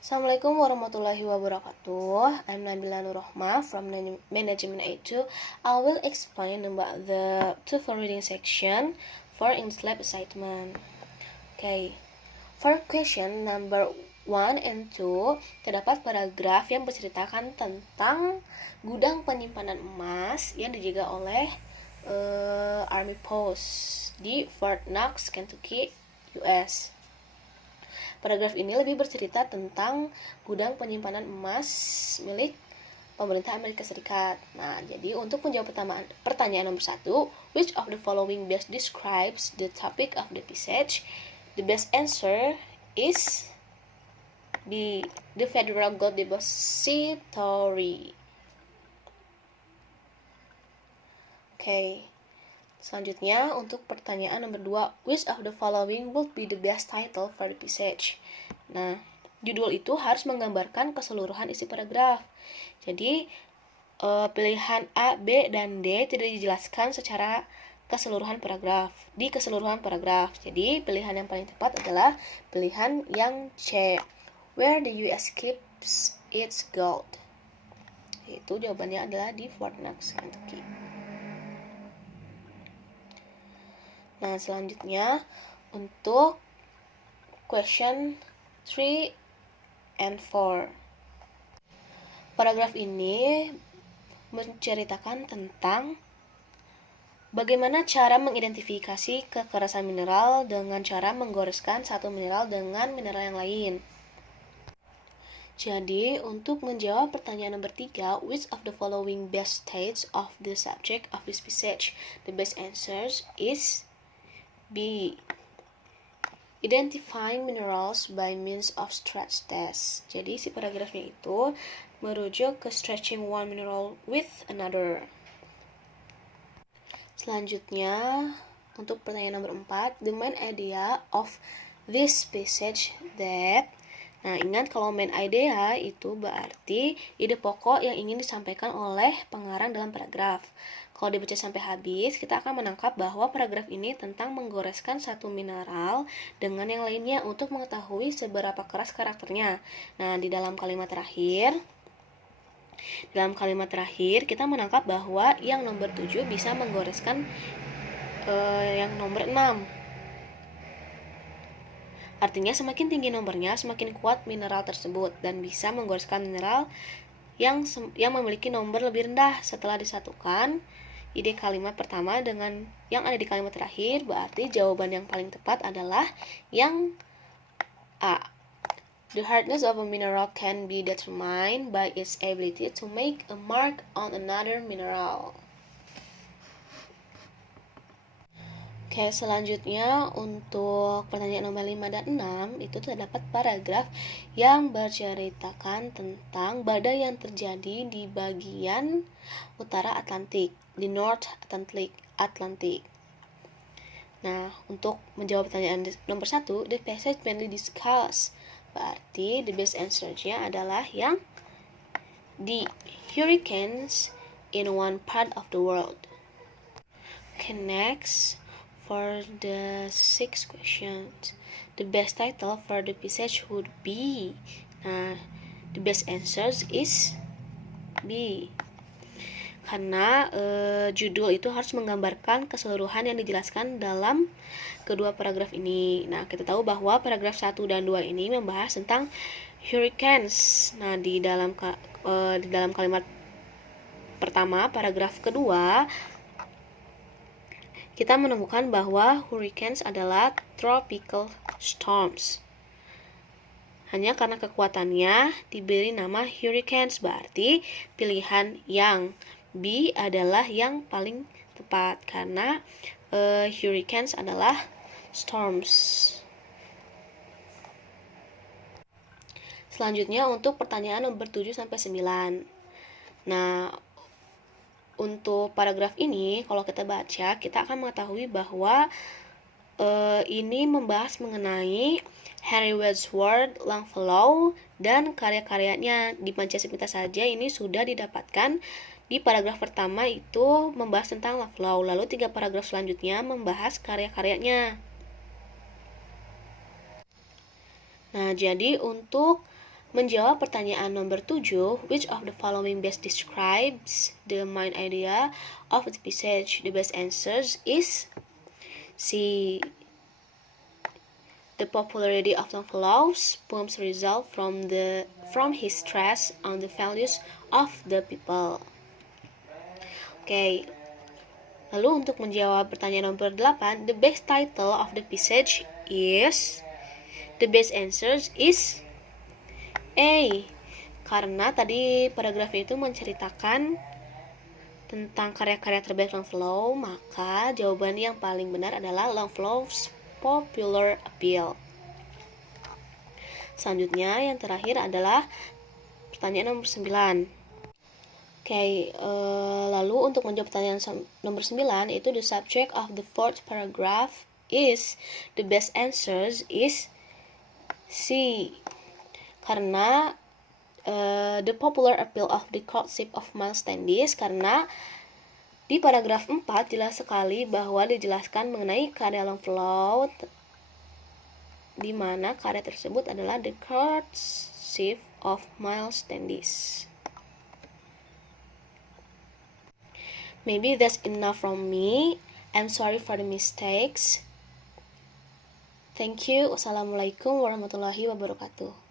Assalamualaikum warahmatullahi wabarakatuh. I'm Nabila Nurrohma from Management A2. I will explain about the TOEFL reading section for English Lab assignment. Okay. For question number 1 and 2, terdapat paragraf yang menceritakan tentang gudang penyimpanan emas yang dijaga oleh Army Post di Fort Knox, Kentucky, US. Paragraf ini lebih bercerita tentang gudang penyimpanan emas milik pemerintah Amerika Serikat. Nah, jadi untuk menjawab pertanyaan nomor 1, which of the following best describes the topic of the passage? The best answer is B, the Federal Gold Depository. Okay. Selanjutnya, untuk pertanyaan nomor 2, which of the following would be the best title for the passage? Nah, judul itu harus menggambarkan keseluruhan isi paragraf. Jadi, pilihan A, B, dan D tidak dijelaskan secara keseluruhan paragraf. Jadi, pilihan yang paling tepat adalah pilihan yang C, where the US keeps its gold. Itu jawabannya adalah di Fort Knox, Kentucky. Nah, selanjutnya untuk question 3 and 4. Paragraf ini menceritakan tentang bagaimana cara mengidentifikasi kekerasan mineral dengan cara menggoreskan satu mineral dengan mineral yang lain. Jadi, untuk menjawab pertanyaan nomor 3, which of the following best states of the subject of this passage? The best answers is B, identifying minerals by means of stretch test. Jadi si paragrafnya itu merujuk ke stretching one mineral with another. Selanjutnya untuk pertanyaan nomor 4, the main idea of this passage that. Nah, ingat kalau main idea itu berarti ide pokok yang ingin disampaikan oleh pengarang dalam paragraf. Kalau dibaca sampai habis, kita akan menangkap bahwa paragraf ini tentang menggoreskan satu mineral dengan yang lainnya untuk mengetahui seberapa keras karakternya. Nah, di dalam kalimat terakhir kita menangkap bahwa yang nomor 7 bisa menggoreskan yang nomor 6. Artinya semakin tinggi nomornya, semakin kuat mineral tersebut dan bisa menggoreskan mineral yang memiliki nomor lebih rendah. Setelah disatukan ide kalimat pertama dengan yang ada di kalimat terakhir, berarti jawaban yang paling tepat adalah yang A. The hardness of a mineral can be determined by its ability to make a mark on another mineral. Oke, selanjutnya untuk pertanyaan nomor 5 dan 6 itu terdapat paragraf yang berceritakan tentang badai yang terjadi di bagian utara Atlantik, di North Atlantic. Nah, untuk menjawab pertanyaan nomor 1, the passage mainly discuss. Berarti the best answer-nya adalah yang D, hurricanes in one part of the world. Okay, next. For the 6th question, the best title for the passage would be. Nah, the best answers is B. Karena judul itu harus menggambarkan keseluruhan yang dijelaskan dalam kedua paragraf ini. Nah, kita tahu bahwa paragraf 1 dan 2 ini membahas tentang hurricanes. Nah, di dalam kalimat pertama, paragraf kedua, kita menemukan bahwa hurricanes adalah tropical storms. Hanya karena kekuatannya diberi nama hurricanes, berarti pilihan yang B adalah yang paling tepat karena hurricanes adalah storms. Selanjutnya untuk pertanyaan nomor 7 sampai 9. Nah, untuk paragraf ini, kalau kita baca, kita akan mengetahui bahwa ini membahas mengenai Henry Wadsworth Longfellow dan karya-karyanya. Di Pancasila saja ini sudah didapatkan. Di paragraf pertama itu membahas tentang Longfellow, lalu 3 paragraf selanjutnya membahas karya-karyanya. Nah, jadi untuk Menjawab pertanyaan nomor 7, which of the following best describes the main idea of the passage? The best answers is C. The popularity of Longfellow's poems result from his stress on the values of the people. Oke. Lalu untuk menjawab pertanyaan nomor 8, the best title of the passage is, the best answers is A. Karena tadi paragraf itu menceritakan tentang karya-karya terbaik Longfellow, maka jawaban yang paling benar adalah Longfellow's popular appeal. Selanjutnya yang terakhir adalah pertanyaan nomor 9. Oke, lalu untuk menjawab pertanyaan nomor 9, itu the subject of the fourth paragraph is, the best answers is C. Karena the popular appeal of the courtship of Miles Standish, karena di paragraf 4 jelas sekali bahwa dijelaskan mengenai karya Longfellow, di mana karya tersebut adalah the courtship of Miles Standish. Maybe that's enough from me. I'm sorry for the mistakes. Thank you. Wassalamualaikum warahmatullahi wabarakatuh.